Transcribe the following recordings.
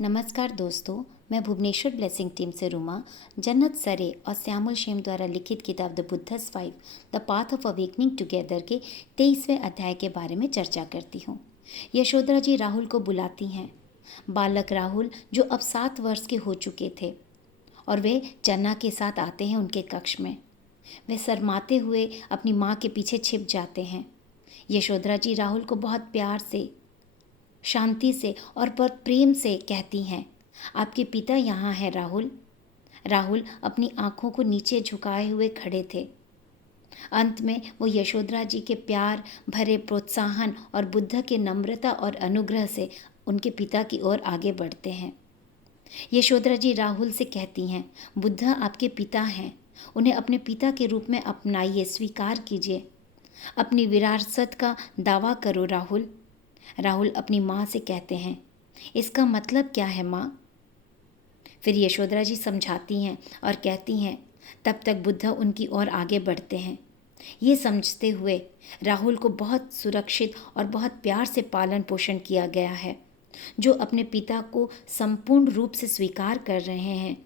नमस्कार दोस्तों, मैं भुवनेश्वर ब्लेसिंग टीम से रुमा जन्नत सरे और श्यामल शेम द्वारा लिखित किताब the Buddha's five the path of awakening together के 23वें अध्याय के बारे में चर्चा करती हूँ। यशोधरा जी राहुल को बुलाती हैं। बालक राहुल जो अब 7 वर्ष के हो चुके थे और वे चन्ना के साथ आते हैं उनके कक्ष में। वे शर्माते हुए अपनी माँ के पीछे छिप जाते हैं। यशोधरा जी राहुल को बहुत प्यार से, शांति से और पर प्रेम से कहती हैं, आपके पिता यहाँ हैं राहुल। राहुल अपनी आंखों को नीचे झुकाए हुए खड़े थे। अंत में वो यशोधरा जी के प्यार भरे प्रोत्साहन और बुद्ध के नम्रता और अनुग्रह से उनके पिता की ओर आगे बढ़ते हैं। यशोधरा जी राहुल से कहती हैं, बुद्ध आपके पिता हैं, उन्हें अपने पिता के रूप में अपनाइए, स्वीकार कीजिए, अपनी विरासत का दावा करो राहुल। राहुल अपनी माँ से कहते हैं, इसका मतलब क्या है माँ? फिर यशोधरा जी समझाती हैं और कहती हैं, तब तक बुद्ध उनकी ओर आगे बढ़ते हैं। ये समझते हुए राहुल को बहुत सुरक्षित और बहुत प्यार से पालन पोषण किया गया है, जो अपने पिता को संपूर्ण रूप से स्वीकार कर रहे हैं,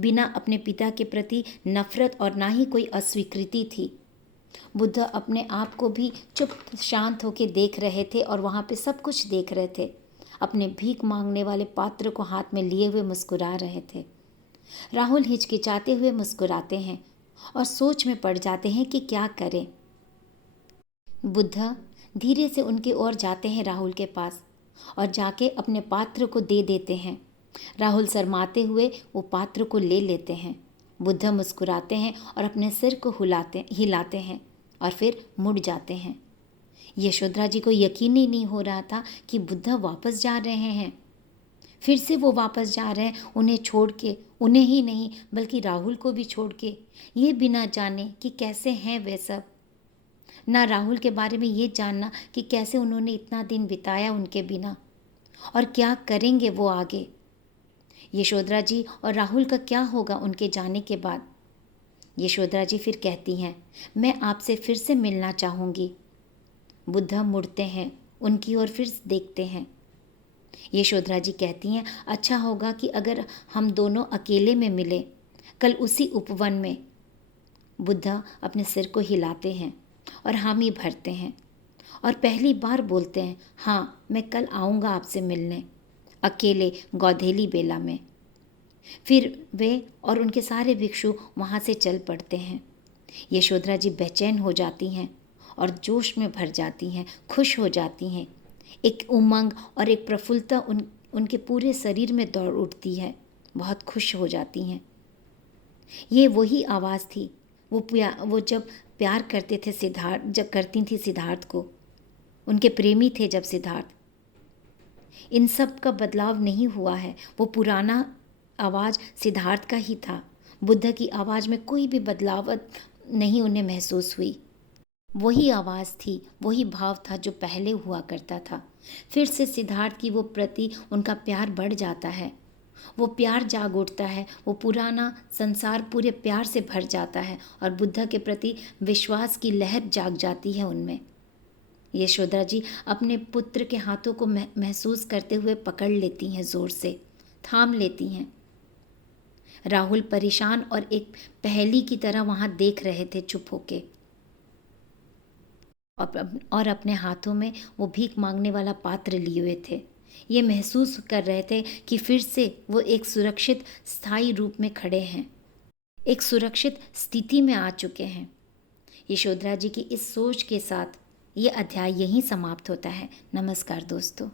बिना अपने पिता के प्रति नफरत और ना ही कोई अस्वीकृति थी। बुद्ध अपने आप को भी चुप शांत होकर देख रहे थे और वहाँ पे सब कुछ देख रहे थे। अपने भीख मांगने वाले पात्र को हाथ में लिए हुए मुस्कुरा रहे थे। राहुल हिचकिचाते हुए मुस्कुराते हैं और सोच में पड़ जाते हैं कि क्या करें। बुद्ध धीरे से उनकी ओर जाते हैं राहुल के पास और जाके अपने पात्र को दे देते हैं। राहुल शर्माते हुए वो पात्र को ले लेते हैं। बुद्ध मुस्कुराते हैं और अपने सिर को हिलाते हैं और फिर मुड़ जाते हैं। यशोधरा जी को यकीन ही नहीं हो रहा था कि बुद्ध वापस जा रहे हैं। फिर से वो वापस जा रहे हैं, उन्हें छोड़ के, उन्हें ही नहीं बल्कि राहुल को भी छोड़ के, ये बिना जाने कि कैसे हैं वे सब, ना राहुल के बारे में ये जानना कि कैसे उन्होंने इतना दिन बिताया उनके बिना और क्या करेंगे वो आगे। यशोधरा जी और राहुल का क्या होगा उनके जाने के बाद। यशोधरा जी फिर कहती हैं, मैं आपसे फिर से मिलना चाहूँगी। बुद्ध मुड़ते हैं, उनकी ओर फिर देखते हैं। यशोधरा जी कहती हैं, अच्छा होगा कि अगर हम दोनों अकेले में मिले, कल उसी उपवन में। बुद्ध अपने सिर को हिलाते हैं और हामी भरते हैं और पहली बार बोलते हैं, हाँ मैं कल आऊँगा आपसे मिलने, अकेले गौधेली बेला में। फिर वे और उनके सारे भिक्षु वहाँ से चल पड़ते हैं। यशोधरा जी बेचैन हो जाती हैं और जोश में भर जाती हैं, खुश हो जाती हैं। एक उमंग और एक प्रफुल्लता उनके पूरे शरीर में दौड़ उठती है, बहुत खुश हो जाती हैं। ये वही आवाज़ थी, वो जब प्यार करते थे सिद्धार्थ, जब करती थी सिद्धार्थ को, उनके प्रेमी थे जब सिद्धार्थ। इन सब का बदलाव नहीं हुआ है, वो पुराना आवाज़ सिद्धार्थ का ही था। बुद्ध की आवाज़ में कोई भी बदलाव नहीं उन्हें महसूस हुई। वही आवाज़ थी, वही भाव था जो पहले हुआ करता था। फिर से सिद्धार्थ की वो प्रति उनका प्यार बढ़ जाता है, वो प्यार जाग उठता है, वो पुराना संसार पूरे प्यार से भर जाता है और बुद्ध के प्रति विश्वास की लहर जाग जाती है उनमें। यशोधरा जी अपने पुत्र के हाथों को महसूस करते हुए पकड़ लेती हैं, ज़ोर से थाम लेती हैं। राहुल परेशान और एक पहेली की तरह वहाँ देख रहे थे चुप होके, और अपने हाथों में वो भीख मांगने वाला पात्र लिए हुए थे। ये महसूस कर रहे थे कि फिर से वो एक सुरक्षित स्थायी रूप में खड़े हैं, एक सुरक्षित स्थिति में आ चुके हैं। यशोधरा जी की इस सोच के साथ ये अध्याय यहीं समाप्त होता है। नमस्कार दोस्तों।